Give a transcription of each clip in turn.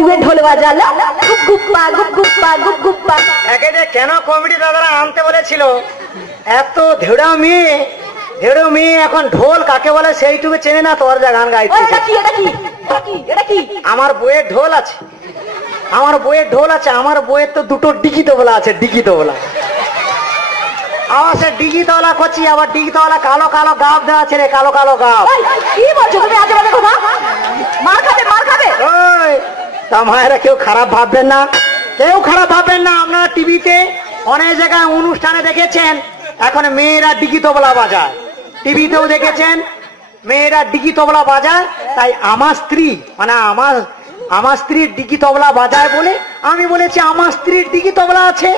বউয়ে ঢোল বাজালো গুপ গুপ্পা গুপ গুপ্পা গুপ গুপ্পা। একে যে কেন কমিটি দাদারা আনতে বলেছিল, এত ধেড়া মেয়ে এখন ঢোল কাকে বলে সেইটুকু চেনে না, তোর যা গান গাইছে। আমার বইয়ের ঢোল আছে, আমার বইয়ের তো দুটো ডিগি তবলা আছে, ডিগি তবলা। আমার সে ডিগি তবলা করছি, আবার ডিগি তবলা কালো কালো গাব দেওয়া আছে রে, কালো কালো গাব। কি বলছো তুমি আজে বাজে কথা? মার খাবে। ওই তা মায়েরা কেউ খারাপ ভাববেন না, আপনারা টিভিতে অনেক জায়গায় অনুষ্ঠানে দেখেছেন এখন মেয়েরা ডিগি তবলা বাজায়, টিভিতেও দেখেছেন মেয়েরা ডিগি তবলা বাজায়। তাই আমার স্ত্রী মানে আমার স্ত্রীর ডিগি তবলা বাজায় বলে আমি বলেছি আমার স্ত্রীর ডিগি তবলা আছে।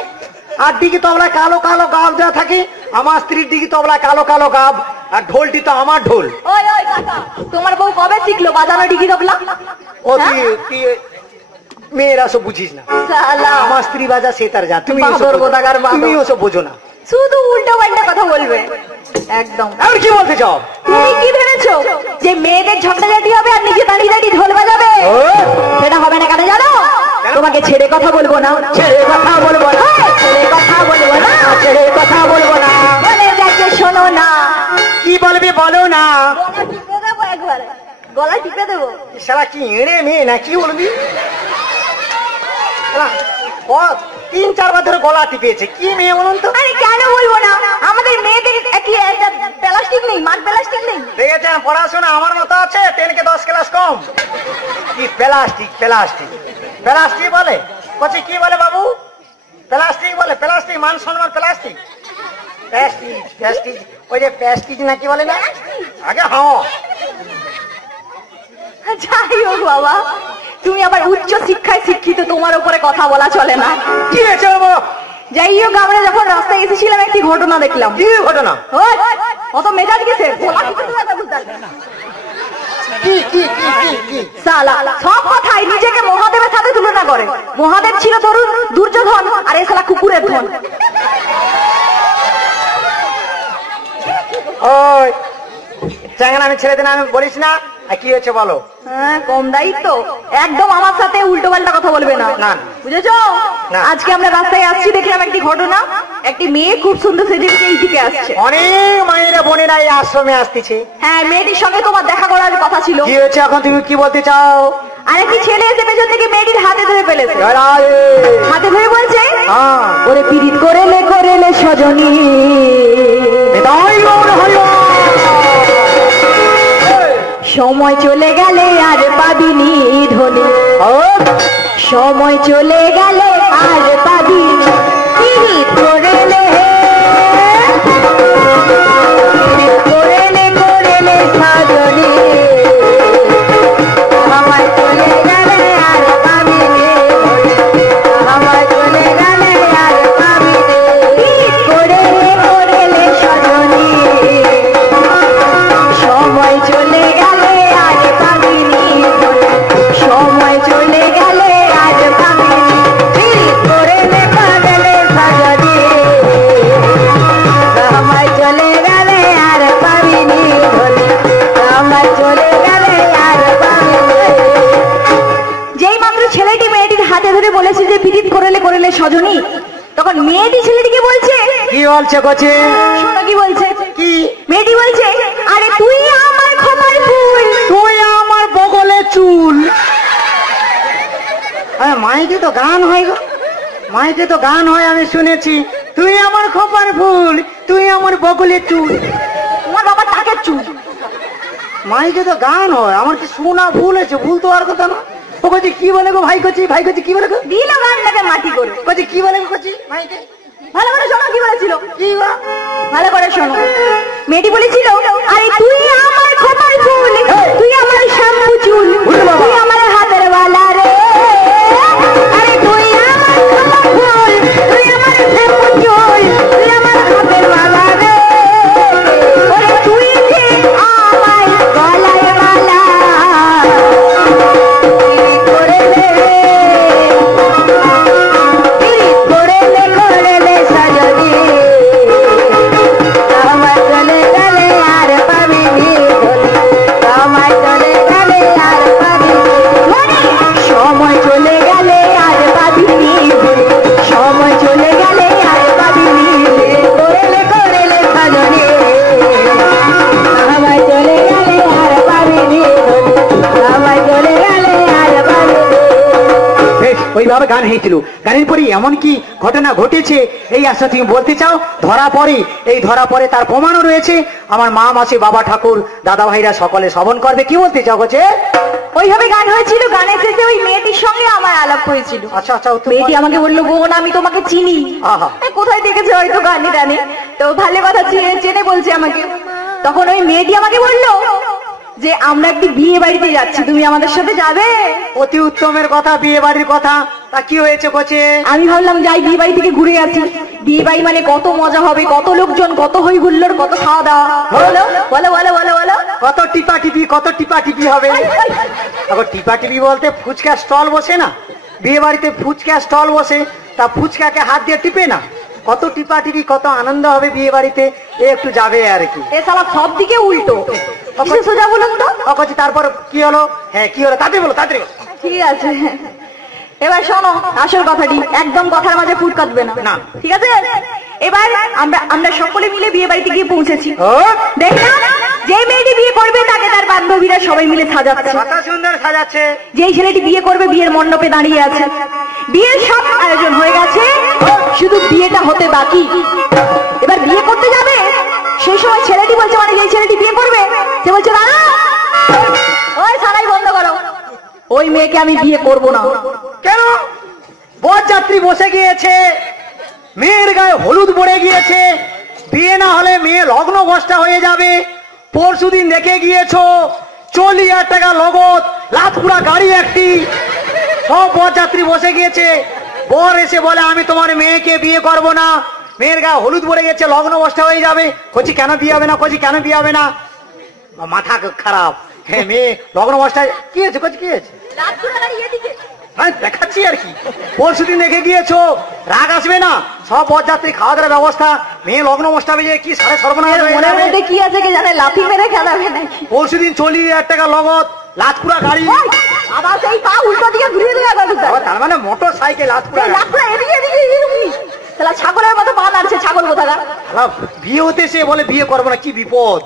আর ডিগি তবলায় কালো কালো গাব দেওয়া থাকে, আমার স্ত্রীর ডিগি তবলায় কালো কালো গাব, আর ঢোলটি তো আমার ঢোল। তোমার বউ কবে শিখলো বাজানো ডিগি তবলা? ও মেয়েরা সব বুঝিস না, আমার স্ত্রী বাজা সে তার যা, তুমি ওসব বোঝো না, শুধু উল্টো পাল্টা কথা বলবে একদম। আর কি বলতে চাও? তুমি কি ভেবেছো যে মেয়েদের ঝগড়াঝাটি হবে আর নিজে দাঁড়িয়ে দাঁড়িয়ে ঢোল বাজাবে? সেটা হবে না। কেন জানো? তোমাকে ছেড়ে কথা বলবো না, বলে যাচ্ছে শোনো না। কি বলবে বলো না। গলা টিপে দেবো। সারা কি এড়ে মেয়ে না, কি বলবি? 3-4 বার ধরে গলা টিপেছে, কি মেয়ে বলুন তো? আরে কেন বলবো না, আমাদের মেয়েদের কি প্লাস্টিক নেই, মাঠ প্লাস্টিক নেই? দেখেছেন পড়াশোনা আমার মতো আছে, 10 কে 10 ক্লাস কম। কি প্লাস্টিক বলে? বলছি কি বলে বাবু? প্লাস্টিক বলে, প্লাস্টিক মান সম্মান প্লাস্টিক, প্লাস্টিক ওই যে প্লাস্টিক নাকি বলে না আগে। হ্যাঁ যাই হোক বাবা, তুমি আবার উচ্চ শিক্ষায় শিক্ষিত, তোমার উপরে কথা বলা চলে না। কি হয়েছে বাবা? যাই হোক, আমরা যখন রাস্তায় এসেছিলাম একটি ঘটনা দেখলাম। কি ঘটনা? অত মেজাজ গেছে সব কথাই নিজেকে মহাদেবের সাথে তুলনা করে। মহাদেব ছিল ধরুন দুর্যোধন, আর এই শালা কুকুরের ধন। ওই চ্যাংড়া আমি ছেড়ে দিন, আমি বলিস না। কি হয়েছে বলো? হ্যাঁ, কম দায়িত্ব, একদম আমার সাথে উল্টো পাল্টা কথা বলবে না, বুঝেছো? আজকে আমরা রাস্তায় আসছি, দেখলাম একটি ঘটনা। একটি মেয়ে খুব সুন্দর সেজে এই দিকে আসছে। অনেক মায়েরা বোনেরা এই আশ্রমে আসতেছে। হ্যাঁ, মেয়েটির সঙ্গে তোমার দেখা করার কথা ছিল। কি হয়েছে এখন, তুমি কি বলতে চাও? আরেকটি ছেলে এসে পেছন থেকে মেয়েটির হাতে ধরে ফেলেছে। হাতে ধরে বলছে, ওরে পীড়িত করেলে সজনী, সময় চলে গেলে আর পাবিনি ধনী, সময় চলে গেলে আর পাবিনি পীড়িত করেলে সজনী, সময় চলে গেলে আর পাবিনি, সময় চলে গেলে আর পাবিনি পীড়িত করেলে সজনী, সময় চলে গেলে আর পাবিনি, সময় চলে গেলে আর পাবিনি পীড়িত করেলে সজনী, সময় চলে গেলে আর পাবিনি, সময় চলে গেলে আর পাবিনি। যেই মাত্র ছেলেটি মেয়েটির হাতে ধরে বলেছে যে পীড়িত করেলে সজনী, তখন মেয়েটি ছেলেটিকে বলছে, কি বলছে কোচে? শোনো কি বলছে। কি? মেয়েটি বলছে, আরে তুই আমার খোপার ফুল, তুই আমার বগলে চুল। মাইকে তো গান হয় গো, মাইকে তো গান হয়, আমি শুনেছি। তুই আমার খোপার ফুল, তুই আমার বগলে চুল। তোমার বাবা টাকের চুল। মাইকে তো গান হয়, আমার কি শোনা ভুল হয়েছে? ভুল তো আর কথা না। ও কচি কি বলে গো? ভাই কচি কি বলে গো? দিল গানটাকে মাটি করে। কচি কি বলে গো? কচি মাইকে ভালো করে শোনো কি বলেছিল। কি গো? ভালো করে শোনো। মেয়েটি বলেছিল, আরে তুই আমার খোপার ফুল, তুই আমার শ্যাম্পু চুল, তুই আমার হাতের বালা রে, আরে তুই আমার খোপার ফুল, তুই আমার শ্যাম্পু চুল, তুই আমার হাতের বালা রে, ওরে তুই যে আমার গলায় বালা, সময় চলে গেলে আর পাবিনি, সময় চলে গেলে আর ওইভাবে গান হয়েছিল। গানের পরে এমন কি ঘটনা ঘটেছে এই আসলে তুমি বলতে চাও? ধরা পড়ে, এই ধরা পড়ে তার প্রমাণও রয়েছে। আমার মা, মাসি, বাবা, ঠাকুর, দাদা ভাইরা সকলে শ্রবণ করবে। কি বলতে চাও গো? ওইভাবে গান হয়েছিল, গানের শেষে ওই মেয়েটির সঙ্গে আমার আলাপ হয়েছিল। আচ্ছা আচ্ছা, মেয়েটি আমাকে বললো, বোন আমি তোমাকে চিনি। আহা। কোথায় দেখেছে হয়তো গানে টানে, তো ভালো কথা চেনে বলছে আমাকে। তখন ওই মেয়েটি আমাকে বললো যে আমরা একটি বিয়ে বাড়িতে যাচ্ছি, তুমি আমাদের সাথে যাবে? অতি উত্তমের কথা, বিয়ে বাড়ির কথা। তা কি হয়েছে কোচে? আমি ভাবলাম যাই বিয়ে বাড়ি থেকে ঘুরে আসি। বিয়ে বাড়ি মানে কত মজা হবে, কত লোকজন, কত হই হুল্লোড়, কত খাওয়া দাওয়া। বলো বলো বলো বলো বলো, কত টিপা টিপি হবে। এখন টিপা টিপি বলতে ফুচকা স্টল বসে না, বিয়ে বাড়িতে ফুচকা স্টল বসে, তা ফুচকাকে হাত দিয়ে টিপে না। কত টিপা টিপি, কত আনন্দ হবে বিয়ে বাড়িতে। একটু যাবে আর কি। এ সালা সব দিকে উল্টো। সোজা বলুন তো। তারপর কি হলো? হ্যাঁ কি হলো, তাড়াতাড়ি বলো, তাড়াতাড়ি। ঠিক আছে, এবার শোনো আসল কথাটি, একদম কথার মাঝে ফুট কাটবে না, ঠিক আছে? এবার আমরা সকলে মিলে বিয়ে বাড়িতে গিয়ে পৌঁছেছি। দেখলাম যে মেয়েটি বিয়ে করবে তাকে তার বান্ধবীরা সবাই মিলে সাজাচ্ছে, কত সুন্দর সাজাচ্ছে। যেই ছেলেটি বিয়ে করবে বিয়ের মণ্ডপে দাঁড়িয়ে আছে। বিয়ের সব আয়োজন হয়ে গেছে, শুধু বিয়েটা হতে বাকি। এবার বিয়ে করতে যাবে, সেই সময় ছেলেটি বলছে, মানে যেই ছেলেটি বিয়ে করবে সে বলছে, দাঁড়া, ওই সারাই বন্ধ করো, ওই মেয়েকে আমি বিয়ে করব না। কেন? বরযাত্রী বসে গিয়েছে, মেয়ের গায়ে হলুদ পড়ে গিয়েছে, বিয়ে না হলে মেয়ে লগ্ন বসটা হয়ে যাবে। পরশুদিন দেখে গিয়েছো 40,000 টাকা নগদ, লাতপুরা গাড়ি একটি, সব বরযাত্রী বসে গিয়েছে। বর এসে বলে আমি তোমার মেয়েকে বিয়ে করব না, মেয়ের গায়ে হলুদ পড়ে গেছে, লগ্ন বসটা হয়ে যাবে। কচি কেন বিয়ে হবে না? কচি কেন বিয়ে হবে না? মাথা খারাপ। হ্যাঁ মেয়ে লগ্ন বসটা কি হয়েছে? কচি কি হয়েছে? দেখাচ্ছি আর কি। পরশুদিন দেখে গিয়েছো, রাগ আসবে না? সব বরযাত্রী খাওয়া দাওয়ার ব্যবস্থা, মেয়ে লগ্ন বসাবে যে কি সাড়ে সর্বনাশ। মনের মধ্যে কি আছে কে জানে, লাথি মেরে খেলাবে নাকি? পরশুদিন 40,000 টাকা নগদ, লাতপুরা গাড়ি। আবার সেই পা উল্টো দিকে ঘুরিয়ে দেওয়া, তার মানে মোটর সাইকেল, লাতপুরা এদিকে এদিকে তাহলে ছাগলের মতো পা নাড়ছে, ছাগল কোথাকার। বিয়ে হতে সে বলে বিয়ে করবো না, কি বিপদ।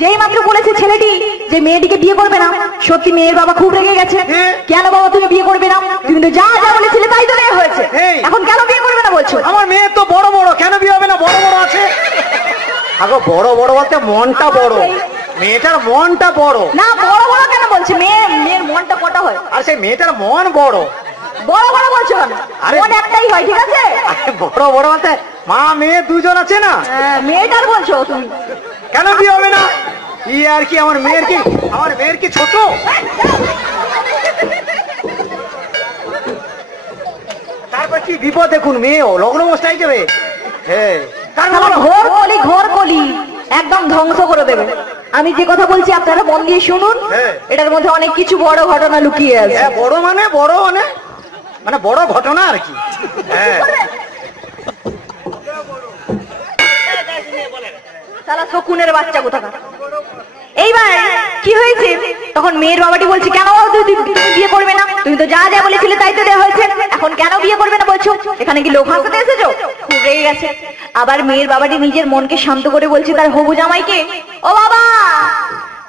যেই মাত্র বলেছে ছেলেটি যে মেয়েটিকে বিয়ে করবে না, সত্যি মেয়ের বাবা খুব রেগে গেছে। কেন বাবা তুমি বিয়ে করবে না? তুমি তো যা যা বলেছিলে তাই তো হয়েছে, এখন কেন বিয়ে করবে না বলছো? আমার মেয়ে তো বড় বড়, কেন বিয়ে হবে না? বড় বড় আছে। আগো বড় বড় বলতে মনটা বড়, মেয়েটার মনটা বড় না। বড় বড় কেন বলছে? মেয়ের মনটা কটা হয়? আর সেই মেয়েটার মন বড়। বড় বড় বলছো কেন? মন একটাই হয়, ঠিক আছে? বড় বড় বলতে মা মেয়ে দুজন আছে না, মেয়েটার বলছো তুমি। কেন বিয়ে হবে না? ই আর কি, আমার মেয়ের কি ছোট? তারপর কি বিপদ দেখুন, মেয়ে লগ্ন বসাই যাবে। হ্যাঁ ঘোর কলি একদম ধ্বংস করে দেবে। আমি যে কথা বলছি আপনারা মন দিয়ে শুনুন, এটার মধ্যে অনেক কিছু বড় ঘটনা লুকিয়ে আছে। বড় মানে বড় ঘটনা আর কি। হ্যাঁ শালা শকুনের বাচ্চা কোথাকার। এইবার কি হয়েছে, তখন মেয়ের বাবাটি বলছে, কেন তুমি বিয়ে করবে না? তুমি তো যা যা বলেছিলে তাই তো দেওয়া হয়েছে, এখন কেন বিয়ে করবে না বলছো? এখানে কি লোক হাসতে এসেছো? খুব রেগে গেছে। আবার মেয়ের বাবাটি নিজের মনকে শান্ত করে বলছে তার হবু জামাইকে, ও বাবা,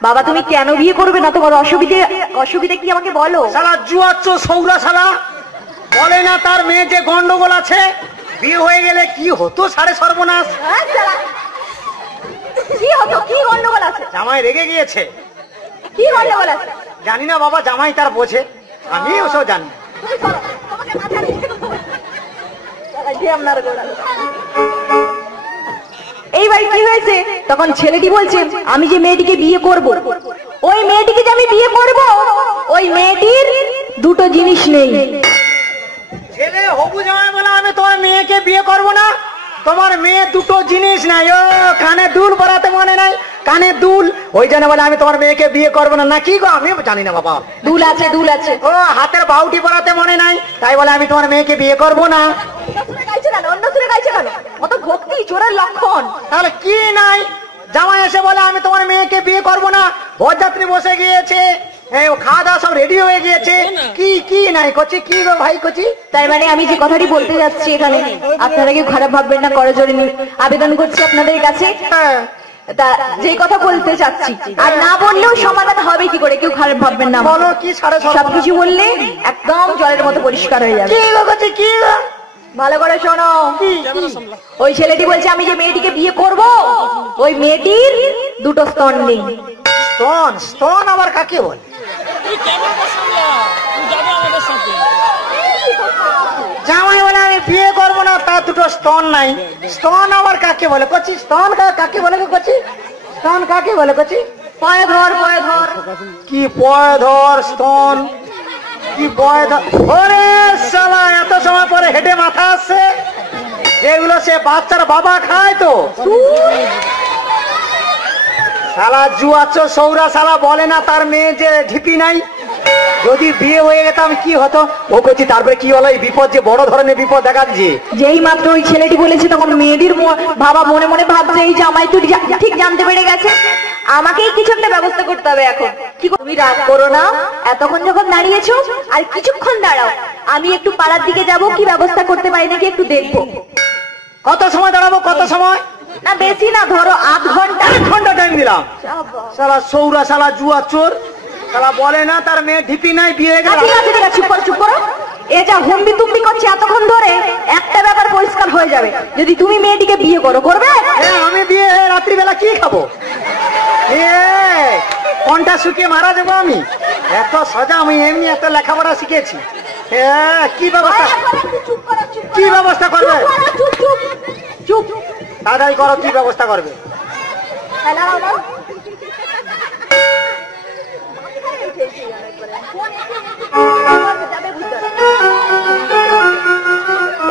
বাবা তুমি কেন বিয়ে করবে না? তোমার অসুবিধে কি আমাকে বলো। শালা জুয়াচ্ছ সৌরা শালা, বলে না তার মেয়ে যে গন্ডগোল আছে, বিয়ে হয়ে গেলে কি হতো সাড়ে সর্বনাশ। কি হতো? কি গন্ডগোল আছে? জামাই রেগে গিয়েছে। কি গন্ডগোল আছে? জানি না বাবা, জামাই তার বোঝে, আমি ওসব জানি। এইবার কি হয়েছে, তখন ছেলেটি বলছে আমি যে মেয়েটিকে বিয়ে করব, ওই মেয়েটিকে যে আমি বিয়ে করব, ওই মেয়েটির দুটো জিনিস নেই। ছেলে হবু জামাই বলে আমি তোমার মেয়েকে বিয়ে করব না, তোমার মেয়ে দুটো জিনিস নাই। ও কানে দুল পরাতে মনে নাই, কানে দুল, ওই জন্য বলে আমি তোমার মেয়েকে বিয়ে করবো না। নাকি গো? আমি জানি না বাবা। দুল আছে, দুল আছে। ও হাতের বাউটি পরাতে মনে নাই, তাই বলে আমি তোমার মেয়েকে বিয়ে করবো না। অন্য সুরে গাইছে কেন? অত ভক্তি চোরের লক্ষণ। তাহলে কি নাই? জামাই এসে বলে আমি তোমার মেয়েকে বিয়ে করবো না, বরযাত্রী বসে গিয়েছে, খাওয়া দাওয়া সব রেডি হয়ে গিয়েছে, কি নাই কচি? কি গো ভাই কচি? তাই মানে আমি যে কথাটি বলতে যাচ্ছি এখানে, আপনারা কেউ খারাপ ভাববেন না, করজোড়ে আবেদন করছি আপনাদের কাছে। তা যেই কথা বলতে চাচ্ছি, আর না বললেও সমাধান হবে কি করে, কেউ খারাপ ভাববেন না। বলো কি? সবকিছু বললে একদম জলের মতো পরিষ্কার হয়ে যাবে। কি গো করছি কি গো? ভালো করে শোনো, ওই ছেলেটি বলছে আমি যে মেয়েটিকে বিয়ে করব, ওই মেয়েটির দুটো স্তন নেই। স্তন? স্তন আবার কাকে বলে? জামাই বলে আমি বিয়ে করবো না, তার দুটো স্তন নাই। স্তন আবার কাকে বলে করছি? স্তন কাকে বলে করছি? স্তন কাকে বলে করছি? পয়ে ধর, পয়ে ধর। কি পয় ধর স্তন? কি পয় ধর? ওরে শালা, এত সময় পরে হেঁটে মাথা আসছে। যেগুলো সে বাচ্চার বাবা খায় তো। শালা জুয়াচ্ছ সৌরা, শালা বলে না তার মেয়ে যে ঢিপি নাই। যদি বিয়ে হয়ে যেতাম কি হতো? ও করছি তারপরে কি হলো? এই বিপদ যে বড় ধরনের বিপদ দেখা দিচ্ছে। যেই মাত্র ওই ছেলেটি বলেছে তখন মেয়েটির বাবা মনে মনে ভাবছে এই জামাই তো ঠিক জানতে পেরে গেছে, আমাকেই কিছু একটা ব্যবস্থা করতে হবে এখন। কি তুমি রাগ করো না, এতক্ষণ যখন দাঁড়িয়েছো আর কিছুক্ষণ দাঁড়াও, আমি একটু পাড়ার দিকে যাব, কি ব্যবস্থা করতে পারি নাকি একটু দেখবো। কত সময় দাঁড়াবো? কত সময়? না বেশি না, ধরো আধ ঘন্টা। 1 ঘন্টা টাইম দিলাম। শালা সৌরা, শালা জুয়া চোর, শালা বলে না তার মেয়ে ঢিপি নাই, বিয়ে হয়ে গেল। ঠিক আছে ঠিক আছে, চুপ করো চুপ করো। এ যা হুম্বি তুম্বি করছে এতক্ষণ ধরে, একটা ব্যাপার পরিষ্কার হয়ে যাবে, যদি তুমি মেয়েটিকে বিয়ে করো, করবে? আমি বিয়ে রাত্রিবেলা কি খাবো? কোনটা শুকিয়ে মারা যাবো আমি? এত সজা, আমি এমনি এত লেখাপড়া শিখেছি। কি ব্যবস্থা? কি ব্যবস্থা করবে? চুপ চুপ চুপ, তাড়াতাড়ি করো, কি ব্যবস্থা করবে?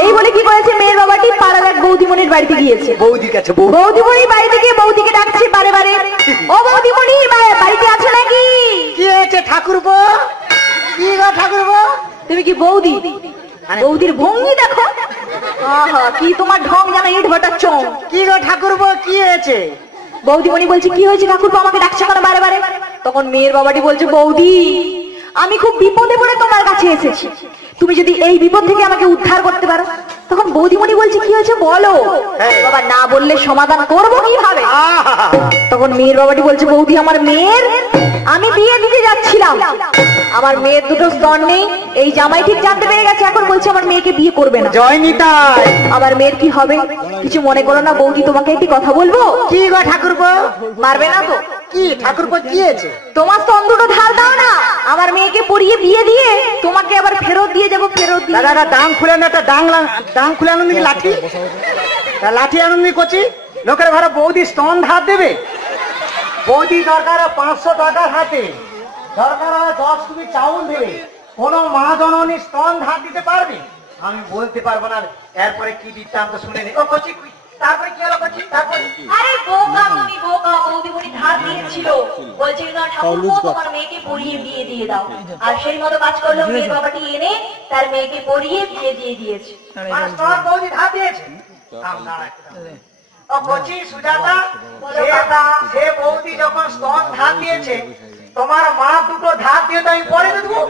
এই বলে কি করেছে, মেয়ের বাবাটি পাড়ার এক বৌদিমণির বাড়িতে গিয়েছে। বৌদির কাছে? বৌদিমণির বাড়িতে গিয়ে বৌদিকে ডাকছে বারে বারে, ও বৌদিমণি বাড়িতে আছো নাকি? কি হয়েছে ঠাকুরপো? কি গো ঠাকুরপো? তুমি কি বৌদি? বৌদির ভঙ্গি দেখো, আহা কি তোমার ঢং যেন ইট ভাটার চোখ। কি গো ঠাকুরপো কি হয়েছে? বৌদিমণি বলছে কি হয়েছে ঠাকুরপো, আমাকে ডাকছে কেন বারে বারে? তখন মেয়ের বাবাটি বলছে বৌদি আমি খুব বিপদে পড়ে তোমার কাছে এসেছি, তুমি যদি এই বিপদ থেকে আমাকে উদ্ধার করতে পারো। তখন বৌদিমণি বলছে কি হয়েছে বলো। বাবা না বললে সমাধান করবো কিভাবে? তখন মেয়ের বাবাটি বলছে বৌদি আমার মেয়ের আমি বিয়ে দিতে যাচ্ছিলাম, আমার মেয়ের দুটো স্তন নেই, এই জামাই ঠিক জানতে পেরে গেছে, এখন বলছে আমার মেয়েকে বিয়ে করবে না। জয় নিতাই। আমার মেয়ের কি হবে? কিছু মনে করো না বৌদি, তোমাকে একটি কথা বলবো। কি গো ঠাকুরপো? মারবে না তো? কি ঠাকুরপো কি হয়েছে? তোমার স্তন দুটো ধার দাও না, আমার মেয়েকে পরিয়ে বিয়ে দিয়ে তোমাকে আবার ফেরত দিয়ে যাবো, ফেরত দিয়ে। দাদা ডাং খুলে না, একটা ডাং খুলে আনন্দ লাঠি, লাঠি আনন্দ করছি। লোকের ঘরে বৌদি স্তন ধার দেবে? বৌদি দরকার 500 টাকার হাতে, দরকার হয় 10 কেজি চাউল দেবে। কোন মা জননী স্তন ধার দিতে পারবে? আমি বলতে পারবো না। এরপরে কি বৃত্তান্ত শুনে নি। ও কচি তারপরে কি হলো কচি? তারপরে আরে বোকা তুমি বোকা, বৌদিমণি ধার দিয়েছিল, বলছিল না ঠাকুরপো তোমার মেয়েকে পরিয়ে বিয়ে দিয়ে দাও, আর সেই মতো কাজ করলো, মেয়ের বাবাটি এনে তার মেয়েকে পরিয়ে বিয়ে দিয়ে দিয়েছে। স্তন বৌদি ধার দিয়েছে? ও কচি সুজাতা, সে বৌদি যখন স্তন ধার দিয়েছে, তোমার মা দুটো ধার দিয়ে তো আমি পরে দেবো।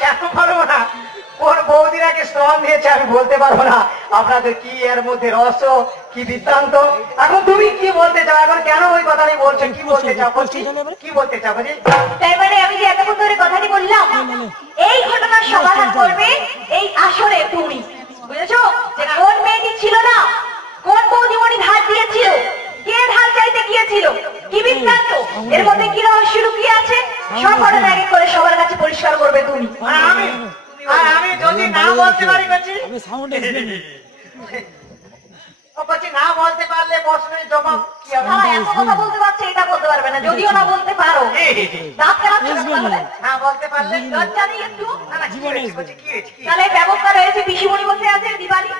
কেন পারবো না? কোন বৌদিরাকে স্তন দিয়েছে আমি বলতে পারবো না। আপনাদের কি এর মধ্যে রহস্য, কি বৃত্তান্ত? এখন তুমি কি বলতে চাও? এখন কেন ওই কথাটাই বলছো? কি বলতে চাও? কি বলতে চাও? তাই মানে আমি যে এতক্ষণ ধরে কথাটি বললাম, এই ঘটনার সমাধান করবে এই আসরে তুমি, বুঝেছো? যে কোন মেয়েটি ছিল না, কোন বৌদিমণি ধার দিয়েছিল, কে ধার চাইতে গিয়েছিল, কি বৃত্তান্ত, এর মধ্যে কি রহস্য লুকিয়ে আছে, সব ঘটনা এক করে সবার কাছে পরিষ্কার করবে তুমি। আমি যদি না বলতে পারি না বলতে পারলে প্রশ্নের জবাব কি হবে? এত কথা বলতে পারছে, এটা বলতে পারবে না, যদিও না বলতে পারো। দাঁত কেলাচ্ছ তাহলে? না বলতে পারলে লজ্জা নেই একটু? কি হয়েছে? তাহলে ব্যবস্থা রয়েছে, পিসিমণি বসে আছে দিবালি,